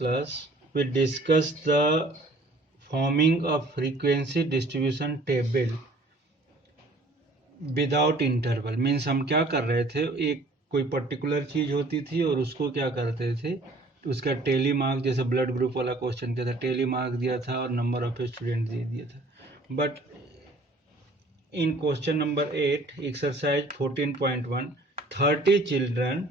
class we discussed the forming of frequency distribution table without interval. Means हम क्या कर रहे थे, एक कोई पर्टिकुलर चीज होती थी और उसको क्या करते थे, उसका टेली मार्क, जैसे ब्लड ग्रुप वाला क्वेश्चन क्या था, टेली मार्क दिया था और नंबर ऑफ स्टूडेंट दे दिया था। But in question number 8 exercise 14.1 30 children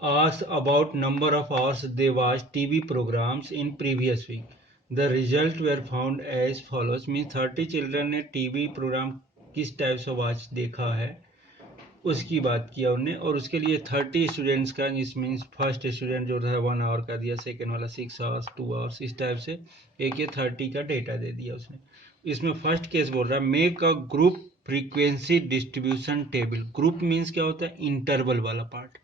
asked about number of hours they watched TV programs in previous week. The results were found as follows. Means 30 children ने TV programme किस type से watch देखा है उसकी बात किया उन्होंने, और उसके लिए 30 स्टूडेंट्स का, जिस मीन्स फर्स्ट स्टूडेंट जो था 1 आवर का दिया, सेकेंड वाला 6 आवर्स, 2 आवर्स, इस टाइप से एक ये 30 का डेटा दे दिया उसने। इसमें फर्स्ट केस बोल रहा है make a group frequency distribution table. Group means क्या होता है, इंटरवल वाला पार्ट।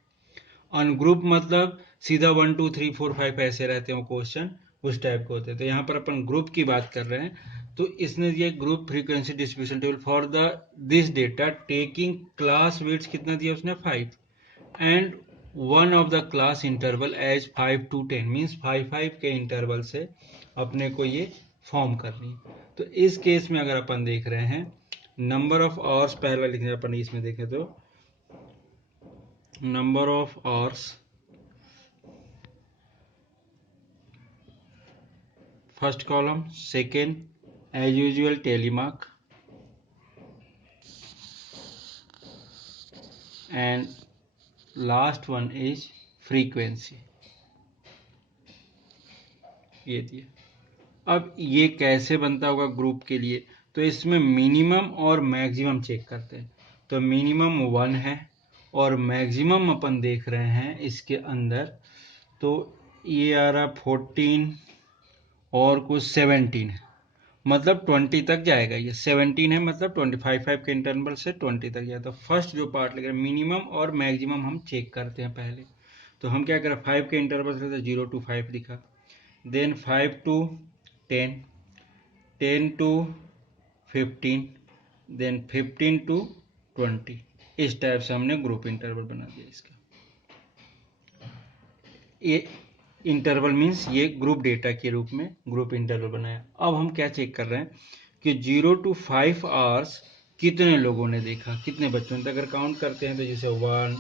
अनग्रुप मतलब सीधा 1 2 3 4 5 ऐसे रहते हैं क्वेश्चन, उस टाइप के होते हैं। तो यहाँ पर अपन ग्रुप की बात कर रहे हैं, तो इसने ये group frequency distribution table for the this data taking class weights कितना दिया उसने 5 and one of the class interval as 5 to 10 means 5 के इंटरवल से अपने को ये फॉर्म करनी। तो इस केस में अगर अपन देख रहे हैं नंबर ऑफ आवर्स, पहला लिखने अपन इसमें देखें तो number of hours, first column, second as usual telemark, and last one is frequency। ये दिया। अब ये कैसे बनता होगा ग्रुप के लिए, तो इसमें मिनिमम और मैक्सिमम चेक करते हैं। तो मिनिमम 1 है और मैक्सिमम अपन देख रहे हैं इसके अंदर, तो ये आ रहा 14 और कुछ 17 है, मतलब 20 तक जाएगा। ये 17 है मतलब 25 5 के इंटरवल से 20 तक जाएगा। तो फर्स्ट जो पार्ट लग रहा है मिनिमम और मैक्सिमम हम चेक करते हैं पहले। तो हम क्या करें, 5 के इंटरवल से 0 to 5 लिखा, then 5 to 10, 10 to 15, then 15 to 20। इस टाइप से हमने ग्रुप इंटरवल बना दिया इसका। ये इंटरवल मीन्स ये ग्रुप डेटा के रूप में ग्रुप इंटरवल बनाया। अब हम क्या चेक कर रहे हैं कि 0 to 5 आवर्स कितने लोगों ने देखा, कितने बच्चों ने। तो अगर काउंट करते हैं तो जैसे 1,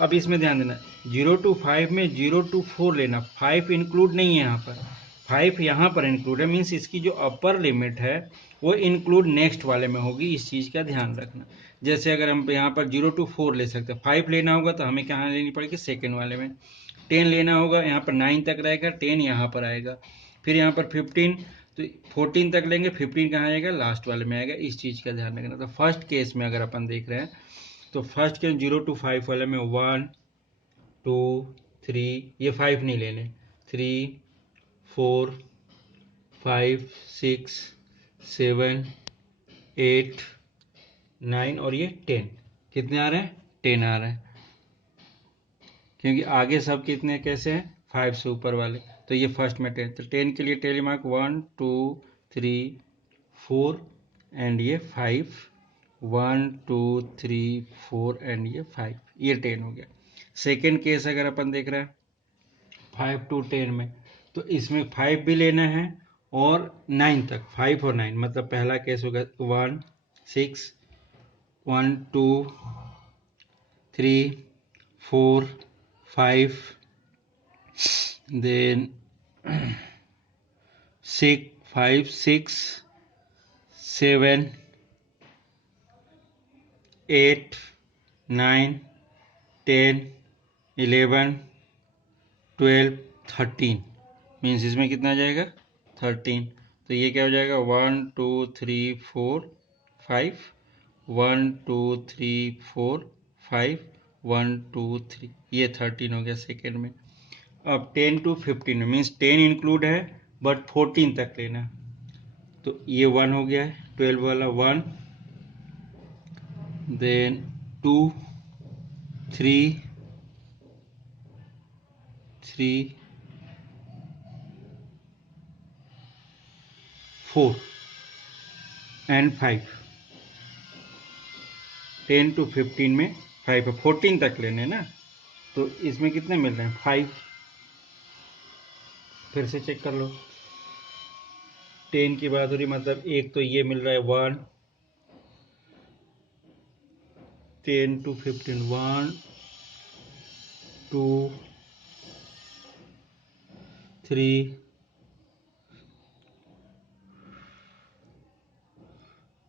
अब इसमें ध्यान देना 0 to 5 में 0 to 4 लेना, 5 इंक्लूड नहीं है यहाँ पर, 5 यहाँ पर इंक्लूड है, मीन्स इसकी जो अपर लिमिट है वो इंक्लूड नेक्स्ट वाले में होगी, इस चीज़ का ध्यान रखना। जैसे अगर हम यहाँ पर 0 to 4 ले सकते हैं, 5 लेना होगा तो हमें कहाँ लेनी पड़ेगी, सेकेंड वाले में। 10 लेना होगा, यहाँ पर 9 तक रहेगा, 10 यहाँ पर आएगा। फिर यहाँ पर 15 तो 14 तक लेंगे, 15 कहाँ आएगा, लास्ट वाले में आएगा। इस चीज़ का ध्यान रखना। तो फर्स्ट केस में अगर अपन देख रहे हैं तो फर्स्ट केस 0 to 5 वाले में 1 2 3, ये 5 नहीं लेने, 3 4 5 6 7 8 9 और ये 10। कितने आ रहे हैं, 10 आ रहे हैं, क्योंकि आगे सब कितने कैसे हैं, 5 से ऊपर वाले। तो ये फर्स्ट में 10, तो 10 के लिए टेली मार्क 1 2 3 4 एंड ये 5, 1 2 3 4 एंड ये 5, ये 10 हो गया। सेकेंड केस अगर अपन देख रहे हैं 5 to 10 में, तो इसमें 5 भी लेना है और 9 तक, 5 और 9, मतलब पहला केस होगा 1 6 1 2 3 4 5, then 6 5 6 7 8 9 10 11 12 13, मीन्स इसमें कितना जाएगा 13। तो ये क्या हो जाएगा 1 2 3 4 5, 1 2 3 4 5 1 2 3, ये 13 हो गया सेकेंड में। अब 10 to 15 मीन्स 10 इंक्लूड है बट 14 तक लेना, तो ये 1 हो गया है, 12 वाला 1, देन 2 3 3 4 एंड 5। 10 to 15 में 5 है, 14 तक लेने ना, तो इसमें कितने मिल रहे हैं 5, फिर से चेक कर लो। 10 की बात हो रही, मतलब एक तो ये मिल रहा है 1, 10 to 15, 1 2 3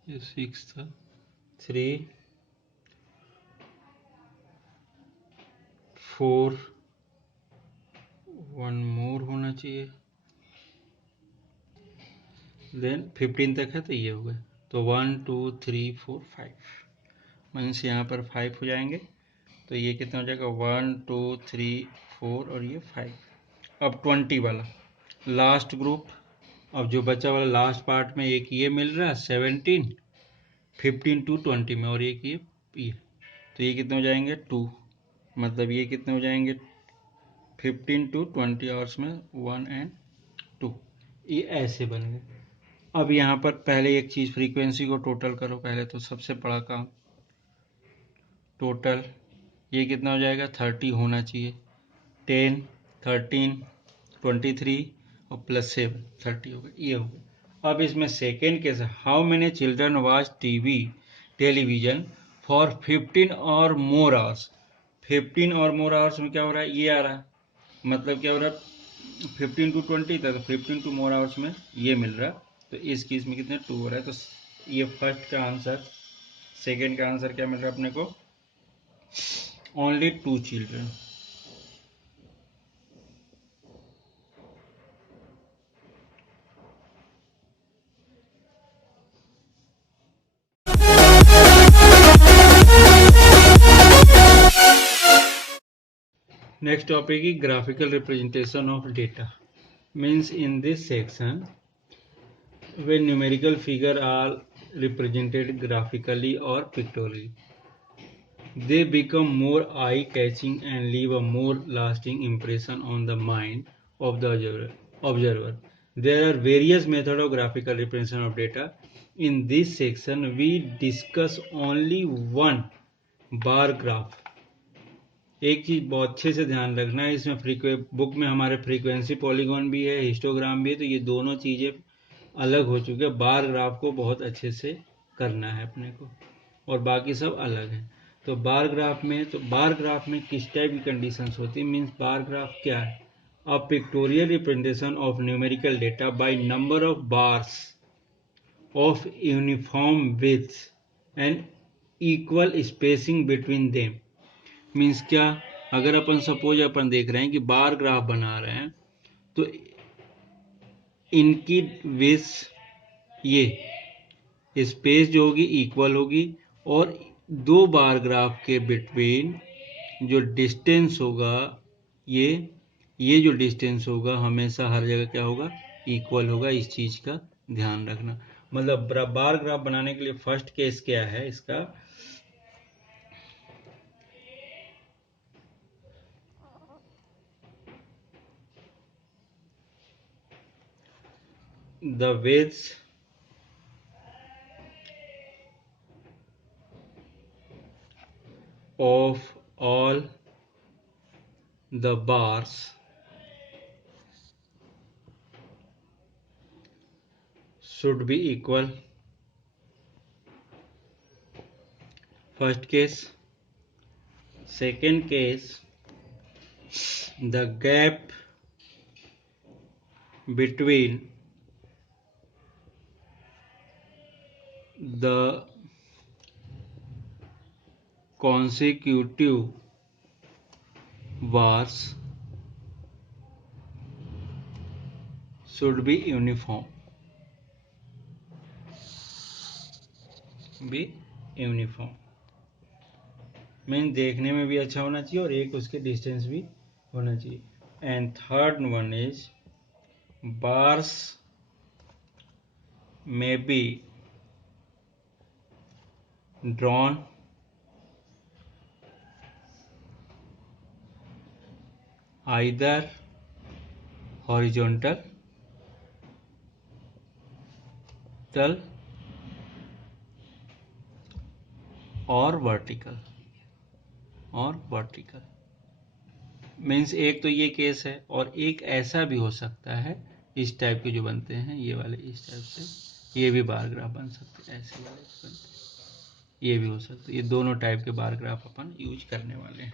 ये 6 था, 3 4, 1 मोर होना चाहिए, देन 15 तक है तो ये हो गए। तो 1 2 3 4 5 मीन्स यहाँ पर 5 हो जाएंगे। तो ये कितना हो जाएगा 1 2 3 4 और ये 5। अब 20 वाला लास्ट ग्रुप। अब जो बचा वाला लास्ट पार्ट में एक ये मिल रहा है 17, 15 to 20 में, और एक ये तो ये कितने हो जाएंगे 2, मतलब ये कितने हो जाएंगे 15 to 20 आवर्स में 1 and 2। ये ऐसे बन गए। अब यहाँ पर पहले एक चीज़ फ्रीक्वेंसी को टोटल करो, पहले तो सबसे बड़ा काम टोटल। ये कितना हो जाएगा 30 होना चाहिए, 10 13 23 और प्लस 7 30 हो गया, ये हो गया। अब इसमें second case, how many children watch television for 15 और मोर आवर्स। 15 और मोर आवर्स में क्या हो रहा है, ये आ रहा है, मतलब क्या हो रहा है 15 to 20 था, तो 15 to मोर आवर्स में ये मिल रहा है। तो इस केस में कितने 2 हो रहा है। तो ये फर्स्ट का आंसर, सेकेंड का आंसर क्या मिल रहा है अपने को, only 2 children. Next topic is graphical representation of data. Means in this section, when numerical figures are represented graphically or pictorially, they become more eye-catching and leave a more lasting impression on the mind of the observer. There are various methods of graphical representation of data. In this section, we discuss only one bar graph. एक चीज़ बहुत अच्छे से ध्यान रखना है, इसमें book में हमारे फ्रीक्वेंसी पॉलीगॉन भी है, हिस्टोग्राम भी है, तो ये दोनों चीज़ें अलग हो चुके हैं। बार ग्राफ को बहुत अच्छे से करना है अपने को, और बाकी सब अलग है। तो बार ग्राफ में किस टाइप की कंडीशंस होती है, मीन्स बार ग्राफ क्या है, अ pictorial representation of numerical data by number of bars of uniform width and equal spacing between them. Means क्या, अगर अपन सपोज अपन देख रहे हैं कि बार ग्राफ बना रहे हैं, तो इनकी विड्थ, ये स्पेस जो होगी इक्वल होगी, और दो बार ग्राफ के बिटवीन जो डिस्टेंस होगा, ये जो डिस्टेंस होगा हमेशा हर जगह क्या होगा, इक्वल होगा। इस चीज का ध्यान रखना। मतलब बार ग्राफ बनाने के लिए फर्स्ट केस क्या है इसका, the width of all the bars should be equal. First case. Second case, the gap between the consecutive bars should be uniform. Mean देखने में भी अच्छा होना चाहिए और एक उसके डिस्टेंस भी होना चाहिए। And third one is bars may be drawn either horizontal or vertical means एक तो ये केस है, और एक ऐसा भी हो सकता है, इस टाइप के जो बनते हैं ये वाले, इस टाइप से ये भी बार ग्राफ बन सकते हैं, ऐसे वाले बनते हैं, ये भी हो सकता है। ये दोनों टाइप के बार ग्राफ अपन यूज करने वाले हैं।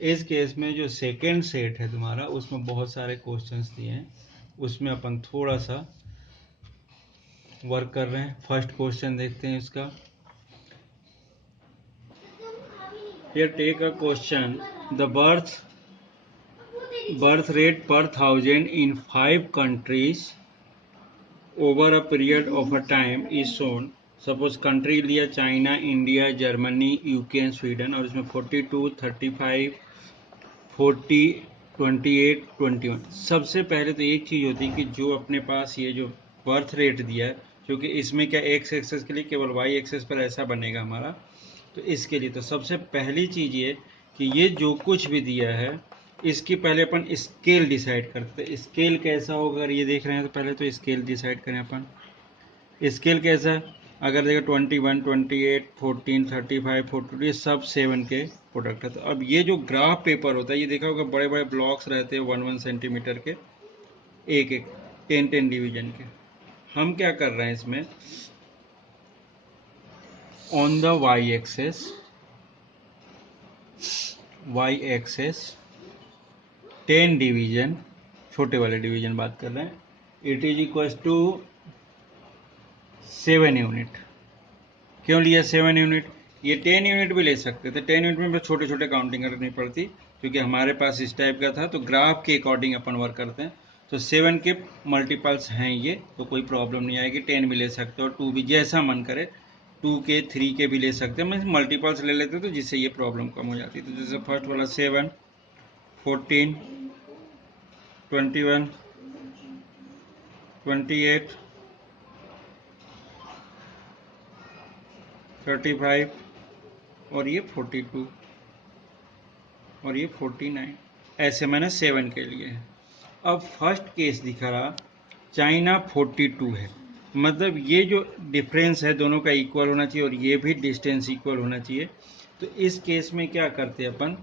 इस केस में जो सेकेंड सेट है तुम्हारा, उसमें बहुत सारे क्वेश्चंस दिए हैं, उसमें अपन थोड़ा सा वर्क कर रहे हैं। फर्स्ट क्वेश्चन देखते हैं इसका। Here take a question. The birth rate per thousand in 5 countries over a period of a time is shown. Suppose country लिया China, India, Germany, UK and Sweden, और इसमें 42, 35, 40, 28, 21। सबसे पहले तो एक चीज़ होती है कि जो अपने पास ये जो बर्थ रेट दिया है, क्योंकि इसमें क्या एक्स एक्सेस के लिए केवल वाई एक्सेस पर ऐसा बनेगा हमारा, तो इसके लिए तो सबसे पहली चीज़ ये कि ये जो कुछ भी दिया है इसकी पहले अपन स्केल डिसाइड करते हैं। स्केल कैसा होगा, अगर ये देख रहे हैं तो पहले तो स्केल डिसाइड करें अपन। स्केल कैसा, अगर देखो 21, 28, 14, 35, 42, ये सब 7 के प्रोडक्ट है। तो अब ये जो ग्राफ पेपर होता है, ये देखा होगा बड़े बड़े ब्लॉक्स रहते हैं 1-1 सेंटीमीटर के, एक एक 10-10 डिवीजन के। हम क्या कर रहे हैं इसमें, on the Y axis 10 division, छोटे वाले डिवीजन बात कर रहे हैं, it is equal to 7 unit. क्यों लिया 7 यूनिट, ये 10 यूनिट भी ले सकते थे, 10 यूनिट में छोटे छोटे काउंटिंग करनी पड़ती, क्योंकि हमारे पास इस टाइप का था, तो ग्राफ के अकॉर्डिंग अपन वर्क करते हैं। तो 7 के मल्टीपल्स हैं ये, तो कोई प्रॉब्लम नहीं आएगी। 10 भी ले सकते हो, 2 भी, जैसा मन करे, 2 के 3 के भी ले सकते हैं, मैं मल्टीपल्स ले लेते, तो जिससे ये प्रॉब्लम कम हो जाती। तो जैसे फर्स्ट वाला 7, 14, 21, 28, 35, और ये 42, और ये 49, ऐसे मैंने 7 के लिए है। अब फर्स्ट केस दिखा रहा चाइना 42 है, मतलब ये जो डिफरेंस है दोनों का इक्वल होना चाहिए, और ये भी डिस्टेंस इक्वल होना चाहिए। तो इस केस में क्या करते हैं अपन,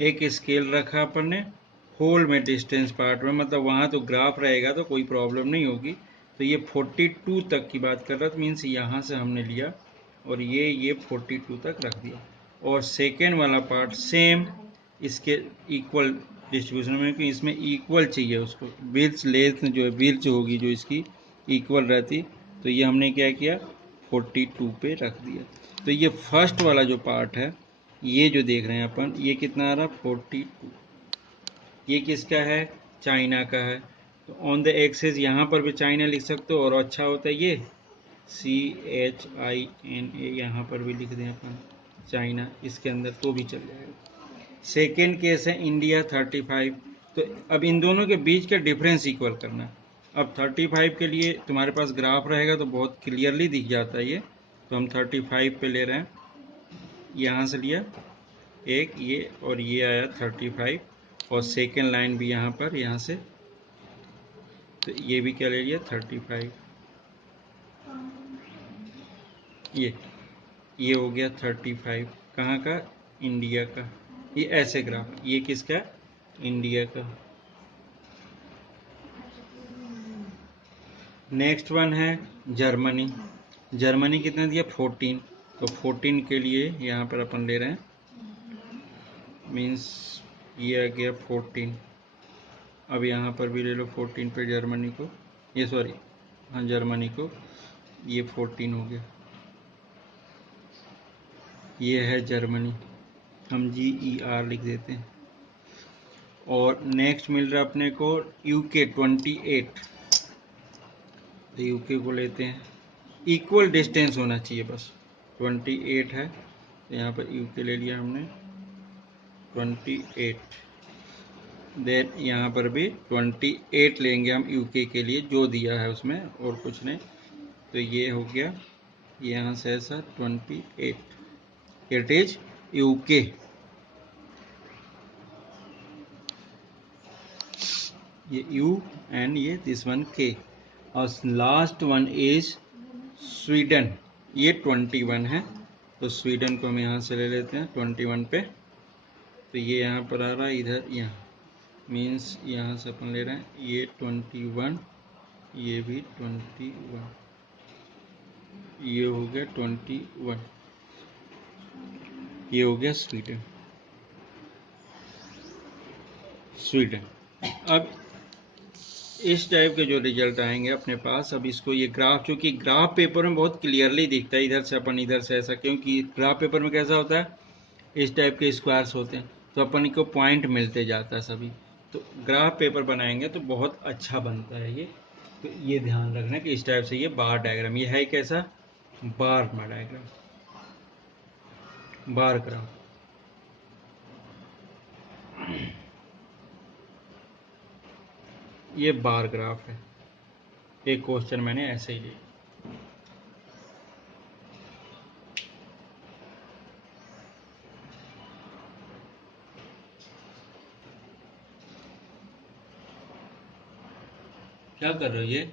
एक स्केल रखा अपन ने होल में डिस्टेंस पार्ट में, मतलब वहाँ तो ग्राफ रहेगा तो कोई प्रॉब्लम नहीं होगी। तो ये 42 तक की बात कर रहा था, मीन्स यहाँ से हमने लिया और ये 42 तक रख दिया। और सेकेंड वाला पार्ट सेम इसके इक्वल डिस्ट्रीब्यूशन में, क्योंकि इसमें इक्वल चाहिए उसको, विड्थ लेंथ जो है, विड्थ होगी जो इसकी इक्वल रहती, तो ये हमने क्या किया 42 पे रख दिया। तो ये फर्स्ट वाला जो पार्ट है, ये जो देख रहे हैं अपन, ये कितना आ रहा 42, ये किसका है, चाइना का है। तो ऑन द एक्सेस यहाँ पर भी चाइना लिख सकते हो, और अच्छा होता है ये CHINA, यहाँ पर भी लिख दें अपन चाइना इसके अंदर, तो भी चल जाएगा। सेकेंड केस है इंडिया 35। तो अब इन दोनों के बीच का डिफरेंस इक्वल करना। अब 35 के लिए तुम्हारे पास ग्राफ रहेगा तो बहुत क्लियरली दिख जाता है ये, तो हम 35 पे ले रहे हैं, यहाँ से लिया एक ये, और ये आया 35, और सेकेंड लाइन भी यहाँ पर, यहाँ से, तो ये भी क्या ले लिया 35, ये हो गया 35, कहाँ का, इंडिया का। ये ऐसे ग्राफ, ये किसका, इंडिया का। नेक्स्ट वन है जर्मनी। जर्मनी कितना दिया 14, तो 14 के लिए यहाँ पर अपन ले रहे हैं, मीन्स ये आ गया 14। अब यहाँ पर भी ले लो 14 पे जर्मनी को, ये सॉरी हाँ जर्मनी को, ये 14 हो गया, ये है जर्मनी, हम GER लिख देते हैं। और नेक्स्ट मिल रहा अपने को यूके 28, तो यूके को लेते हैं, इक्वल डिस्टेंस होना चाहिए बस, 28 है, तो यहाँ पर यूके ले लिया हमने 28। देन यहाँ पर भी 28 लेंगे हम यूके के लिए, जो दिया है उसमें और कुछ नहीं। तो ये हो गया, यहाँ से ऐसा 28, इट इज यूके। ये यू एंड ये दिस वन के। और लास्ट वन इज स्वीडन, ये 21 है, तो स्वीडन को हम यहाँ से ले लेते हैं 21 पे, तो ये यहाँ पर आ रहा है, इधर यहाँ मीन्स यहाँ से अपन ले रहे हैं ये 21, ये भी 21, ये हो गया 21, ये हो गया स्वीडन। अब इस टाइप के जो रिजल्ट आएंगे अपने पास, अब इसको ये ग्राफ, चूंकि ग्राफ पेपर में बहुत क्लियरली दिखता है, इधर से अपन इधर से ऐसा, क्योंकि ग्राफ पेपर में कैसा होता है, इस टाइप के स्क्वायर्स होते हैं, तो अपन को पॉइंट मिलते जाता है सभी। तो ग्राफ पेपर बनाएंगे तो बहुत अच्छा बनता है ये। तो ये ध्यान रखना कि इस टाइप से ये बार डायग्राम, ये है कैसा, बार डायग्राम, बार ग्राफ। ये बार ग्राफ है। एक क्वेश्चन मैंने ऐसे ही लिया। क्या कर रहे हो ये?